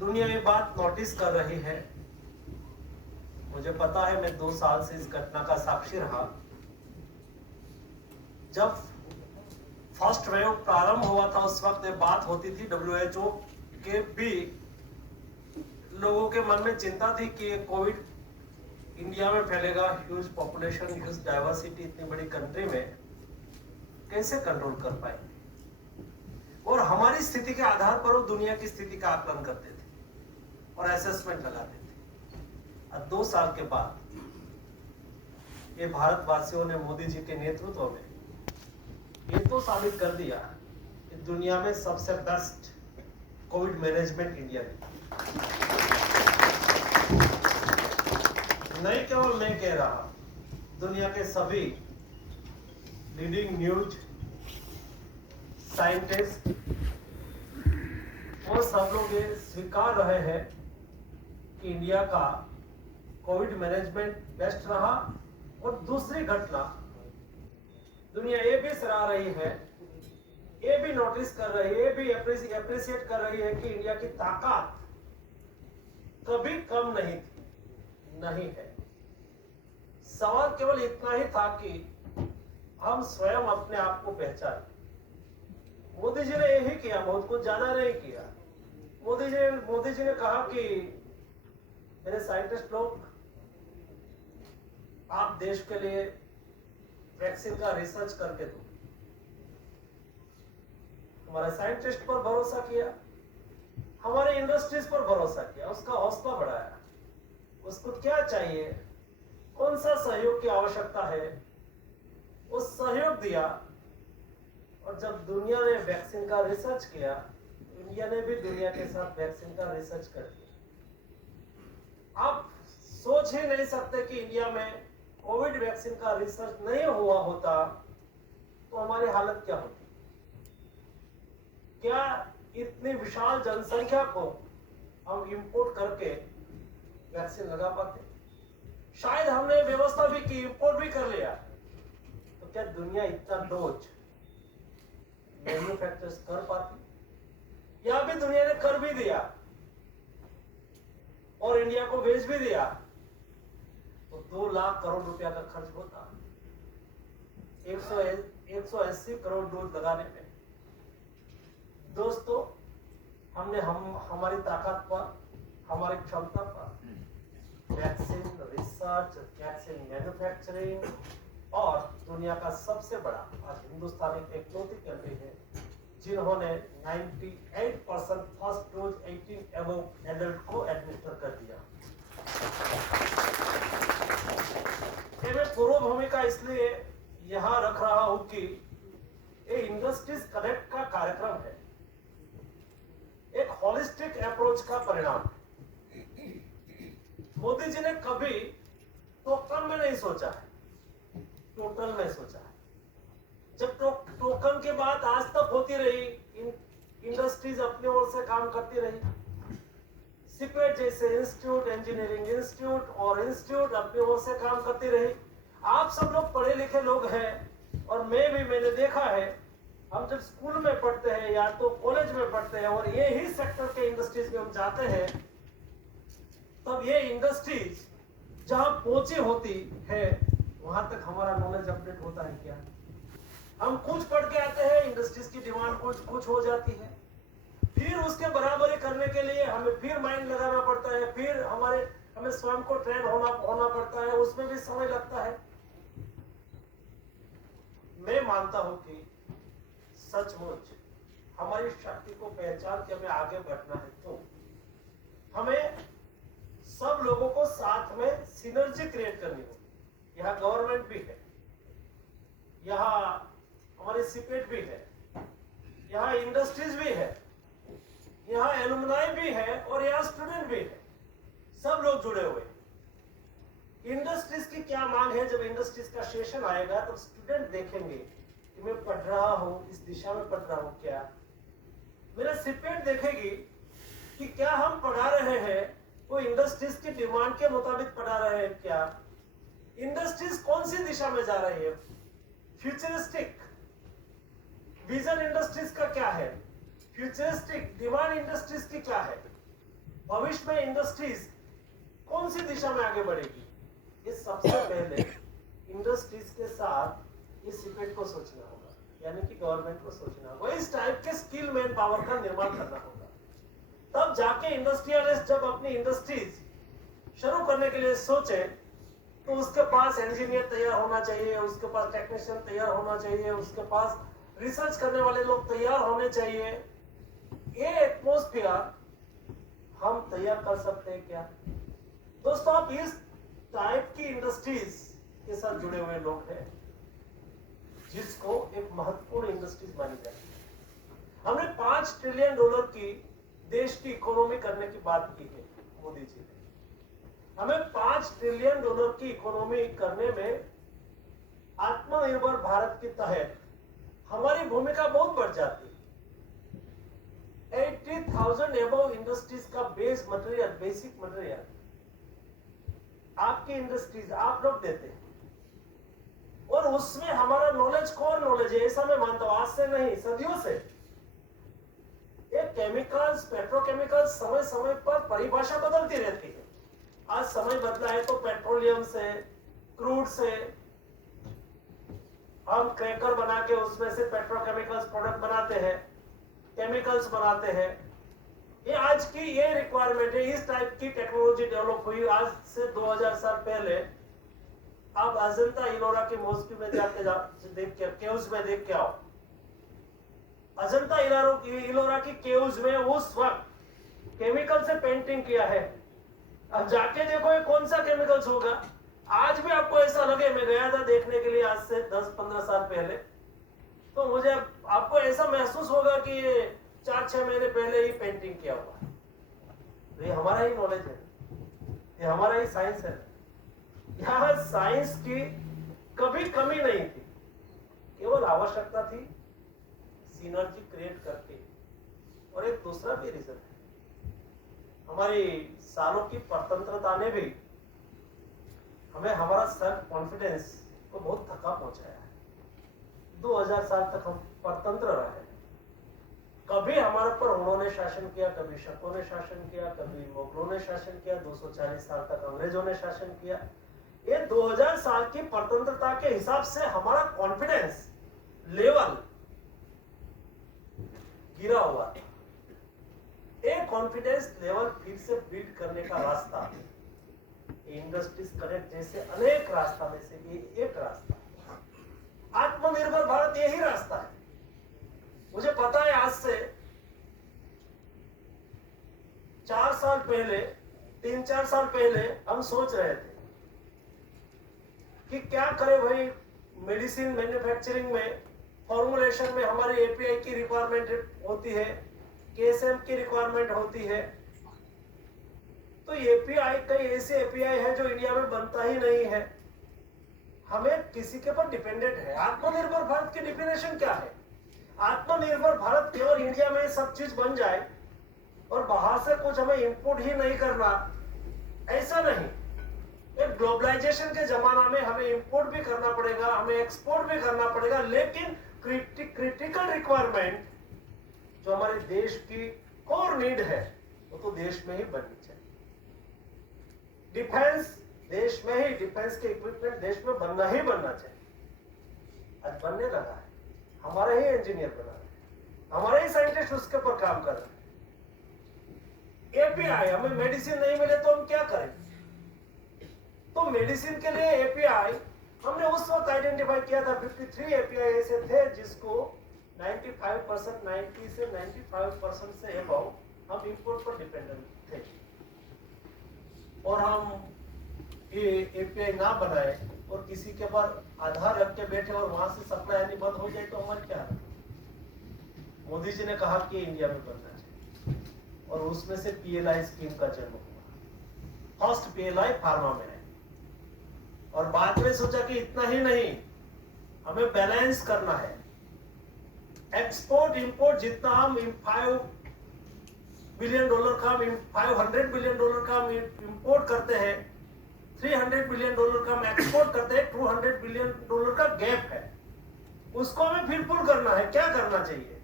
दुनिया ये बात नोटिस कर रही है। मुझे पता है, मैं 2 साल से इस घटना का साक्षी रहा। जब फर्स्ट वेव प्रारंभ हुआ था उस वक्त ये बात होती थी, WHO के भी लोगों के मन में चिंता थी कि कोविड इंडिया में फैलेगा। ह्यूज पॉपुलेशन, ह्यूज डाइवर्सिटी, इतनी बड़ी कंट्री में कैसे कंट्रोल कर पाएंगे। और हमारी स्थिति के आधार पर वो दुनिया की स्थिति का आकलन करते थे और असेसमेंट लगाते थे। अब 2 साल के बाद ये भारतवासियों ने मोदी जी के नेतृत्व में ये तो साबित कर दिया कि दुनिया में सबसे बेस्ट कोविड मैनेजमेंट इंडिया ने। नहीं केवल मैं कह रहा, दुनिया के सभी लीडिंग न्यूज साइंटिस्ट और सब लोग ये स्वीकार रहे हैं कि इंडिया का कोविड मैनेजमेंट बेस्ट रहा। और दूसरी घटना दुनिया ये भी सराह रही है, ये भी नोटिस कर रही है, ये भी अप्रिशिएट कर रही है कि इंडिया की ताकत कभी कम नहीं थी, नहीं है। सवाल केवल इतना ही था कि हम स्वयं अपने आप को पहचाने। मोदी जी ने यही किया, बहुत कुछ ज्यादा नहीं किया। मोदी जी ने कहा कि मेरे साइंटिस्ट लोग, आप देश के लिए वैक्सीन का रिसर्च करके दो। हमारे साइंटिस्ट पर भरोसा किया, हमारे इंडस्ट्रीज पर भरोसा किया, उसका हौसला बढ़ाया। उसको क्या चाहिए, कौन सा सहयोग की आवश्यकता है, वो सहयोग दिया। और जब दुनिया ने वैक्सीन का रिसर्च किया, इंडिया ने भी दुनिया के साथ वैक्सीन का रिसर्च कर दिया। आप सोच ही नहीं सकते कि इंडिया में कोविड वैक्सीन का रिसर्च नहीं हुआ होता तो हमारी हालत क्या होती। क्या इतनी विशाल जनसंख्या को हम इंपोर्ट करके वैक्सीन लगा पाते। शायद हमने व्यवस्था भी की, इंपोर्ट भी कर लिया, तो क्या दुनिया इतना डोज मैन्युफैक्चर कर पाती। या भी दुनिया ने कर भी दिया और इंडिया को भेज भी दिया तो 2 लाख करोड़ रुपया का खर्च होता 180 करोड़ डोज लगाने में। दोस्तों, हमने हमारी ताकत पर, हमारी क्षमता पर वैक्सीन रिसर्च, वैक्सीन मैन्युफैक्चरिंग और दुनिया का सबसे बड़ा, आज हिंदुस्तान एक इकलौती कंट्री है जिन्होंने 98% फर्स्ट डोज 18 एबव एडल्ट को एडमिनिस्टर कर दिया। मैं पूर्व भूमिका इसलिए यहां रख रहा हूं कि ये इंडस्ट्रीज कनेक्ट का कार्यक्रम है, एक होलिस्टिक अप्रोच का परिणाम। मोदी जी ने कभी टोकन में नहीं सोचा है, टोटल में सोचा है। जब टोकन की बात आज तक होती रही, इंडस्ट्रीज अपनी ओर से काम करती रही। सिपेट जैसे इंस्टीट्यूट, इंजीनियरिंग इंस्टीट्यूट और इंस्टीट्यूट अपनी ओर से काम करती रही। आप सब लोग पढ़े लिखे लोग हैं और मैंने देखा है, हम जब स्कूल में पढ़ते हैं या तो कॉलेज में पढ़ते हैं और ये ही सेक्टर के इंडस्ट्रीज में हम जाते हैं, तब ये इंडस्ट्रीज जहां पहुंची होती है वहां तक हमारा नॉलेज अपडेट होता है क्या। हम कुछ पढ़ के आते हैं, इंडस्ट्रीज की डिमांड कुछ हो जाती है, फिर उसके बराबरी करने के लिए हमें फिर माइंड लगाना पड़ता है, फिर हमें स्वयं को ट्रेन होना पड़ता है, उसमें भी समय लगता है। मैं मानता हूं कि सचमुच हमारी शक्ति को पहचान के हमें आगे बढ़ना है तो हमें सब लोगों को साथ में सिनर्जी क्रिएट करनी होगी। यहाँ गवर्नमेंट भी है, यहाँ हमारी सीपेट भी है, यहाँ इंडस्ट्रीज भी है, यहाँ एलुमनाई भी है और यहाँ स्टूडेंट भी है, सब लोग जुड़े हुए। इंडस्ट्रीज की क्या मांग है, जब इंडस्ट्रीज का सेशन आएगा तो स्टूडेंट देखेंगे कि मैं पढ़ रहा हूँ, इस दिशा में पढ़ रहा हूँ क्या। मेरा सीपेट देखेगी कि क्या हम पढ़ा रहे हैं वो इंडस्ट्रीज की डिमांड के मुताबिक पढ़ा रहे हैं क्या। इंडस्ट्रीज कौन सी दिशा में जा रही है, फ्यूचरिस्टिक विजन इंडस्ट्रीज का क्या है, फ्यूचरिस्टिक डिमांड इंडस्ट्रीज की क्या है। भविष्य में इंडस्ट्रीज कौन सी दिशा में आगे बढ़ेगी, ये सबसे पहले इंडस्ट्रीज के साथ इस इफेक्ट को सोचना होगा, यानी कि गवर्नमेंट को सोचना होगा, इस टाइप के स्किल मैन पावर का निर्माण करना होगा। तब जाके इंडस्ट्रियलिस्ट जब अपनी इंडस्ट्रीज शुरू करने के लिए सोचे तो उसके पास इंजीनियर तैयार होना चाहिए, उसके पास टेक्नीशियन तैयार होना चाहिए, उसके पास रिसर्च करने वाले लोग तैयार होने चाहिए। ये एटमॉस्फेयर हम तैयार कर सकते हैं क्या? दोस्तों, आप इस टाइप की इंडस्ट्रीज के साथ जुड़े हुए लोग हैं जिसको एक महत्वपूर्ण इंडस्ट्रीज मानी जाती है। हमने $5 ट्रिलियन की देश की इकोनॉमी करने की बात की है मोदी जी ने। हमें $5 ट्रिलियन की इकोनॉमी करने में आत्मनिर्भर भारत के तहत हमारी भूमिका बहुत बढ़ जाती है। 80,000 एबव इंडस्ट्रीज का बेसिक मटेरियल आपकी इंडस्ट्रीज आप लोग देते हैं, और उसमें हमारा नॉलेज कोर नॉलेज है, ऐसा मैं मानता हूं। आज से नहीं, सदियों से ये केमिकल्स, पेट्रोकेमिकल्स समय समय पर परिभाषा बदलती रहती है। आज समय बदला है तो पेट्रोलियम से, क्रूड से हम क्रैकर बना के उसमें से पेट्रोकेमिकल्स प्रोडक्ट बनाते हैं, केमिकल्स बनाते हैं। ये आज की ये रिक्वायरमेंट है। इस टाइप की टेक्नोलॉजी डेवलप हुई आज से 2000 साल पहले। आप अजंता इलोरा के मॉस्क्यू में जाके देख के, केव्स में देख के आओ। अजंता इलोरा की केव्स में उस वक्त केमिकल से पेंटिंग किया है। अब जाके देखो ये कौन सा केमिकल्स होगा। आज भी आपको ऐसा लगे, मैं गया था देखने के लिए आज से 10-15 साल पहले, तो मुझे आपको ऐसा महसूस होगा कि ये 4-6 महीने पहले ही पेंटिंग किया हुआ है। तो ये हमारा ही नॉलेज है, ये हमारा ही साइंस है। यहाँ साइंस की कभी कमी नहीं थी, केवल आवश्यकता थी सिनर्जी क्रिएट करके। और एक दूसरा भी रीजन है, हमारी सालों की परतंत्रता ने भी हमें हमारा सेल्फ कॉन्फिडेंस को बहुत थका पहुंचाया है। 2000 साल तक हम परतंत्र रहे। कभी हमारे पर उन्होंने शासन किया, कभी शकों ने शासन किया, कभी मुगलों ने शासन किया, 240 साल तक अंग्रेजों ने शासन किया। ये 2000 साल की परतंत्रता के हिसाब से हमारा कॉन्फिडेंस लेवल गिरा हुआ है। एक कॉन्फिडेंस लेवल फिर से बिल्ड करने का रास्ता इंडस्ट्रीज कनेक्ट जैसे अनेक रास्ता में से ये एक रास्ता, आत्मनिर्भर भारत यही रास्ता है। मुझे पता है आज से 4 साल पहले, 3-4 साल पहले हम सोच रहे थे कि क्या करें भाई, मेडिसिन मैन्युफैक्चरिंग में, फॉर्मुलेशन में हमारी एपीआई की रिक्वायरमेंट होती है, केएसएम की रिक्वायरमेंट होती है। तो एपीआई कई ऐसे एपीआई है जो इंडिया में बनता ही नहीं है, हमें किसी के पर डिपेंडेंट है। आत्मनिर्भर भारत की डिफिनेशन क्या है? आत्मनिर्भर भारत केवल इंडिया में सब चीज बन जाए और बाहर से कुछ हमें इंपोर्ट ही नहीं करना, ऐसा नहीं। एक ग्लोबलाइजेशन के जमाना में हमें इंपोर्ट भी करना पड़ेगा, हमें एक्सपोर्ट भी करना पड़ेगा, लेकिन क्रिटिकल रिक्वायरमेंट जो हमारे देश की कोर नीड है वो तो देश में ही बननी चाहिए। डिफेंस देश में ही, डिफेंस के इक्विपमेंट देश में बनना ही बनना चाहिए। आज बनने लगा है, हमारा ही इंजीनियर बना है, हमारे ही साइंटिस्ट उसके ऊपर काम कर रहे हैं। एपीआई, हमें मेडिसिन नहीं मिले तो हम क्या करें? तो मेडिसिन के लिए एपीआई हमने उस वक्त आइडेंटिफाई किया था। 53 एपीआई ऐसे थे जिसको 95%, 90 से 95% से अबव हम इंपोर्ट पर डिपेंडेंट थे, और हम ये एपीआई ना बनाए और किसी के पर आधार रख के बैठे और वहां से सप्लाई आनी बंद हो जाए तो हमारे क्या है? मोदी जी ने कहा कि इंडिया में बनना चाहिए, और उसमें से पीएलआई स्कीम का जन्म हुआ। फर्स्ट पीएलआई फार्मा में है, और बाद में सोचा कि इतना ही नहीं, हमें बैलेंस करना है। एक्सपोर्ट इंपोर्ट जितना हम $500 बिलियन का, $500 बिलियन का हम इंपोर्ट करते हैं, $300 बिलियन का हम एक्सपोर्ट करते हैं, $200 बिलियन का गैप है, उसको हमें फिर पुल करना है। क्या करना चाहिए?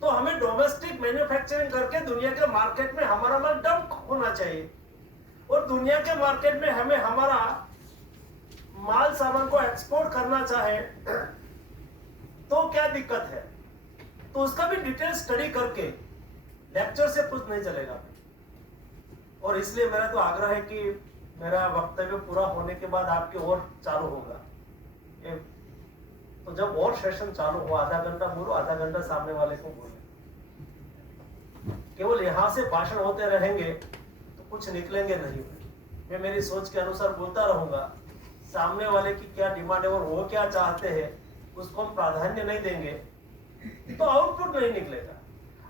तो हमें डोमेस्टिक मैन्युफैक्चरिंग करके दुनिया के मार्केट में हमारा माल डंप होना चाहिए, और दुनिया के मार्केट में हमें हमारा माल सामान को एक्सपोर्ट करना चाहे तो क्या दिक्कत है। तो उसका भी डिटेल स्टडी करके, लेक्चर से कुछ नहीं चलेगा। और इसलिए मेरा तो आग्रह है कि मेरा वक्तव्य पूरा होने के बाद आपकी और चालू होगा, तो जब और सेशन चालू हो, आधा घंटा बोलो, आधा घंटा सामने वाले को बोले। केवल यहां से भाषण होते रहेंगे तो कुछ निकलेंगे नहीं। मैं मेरी सोच के अनुसार बोलता रहूंगा, सामने वाले की क्या डिमांड है और वो क्या चाहते हैं उसको हम प्राधान्य नहीं देंगे तो आउटपुट नहीं निकलेगा।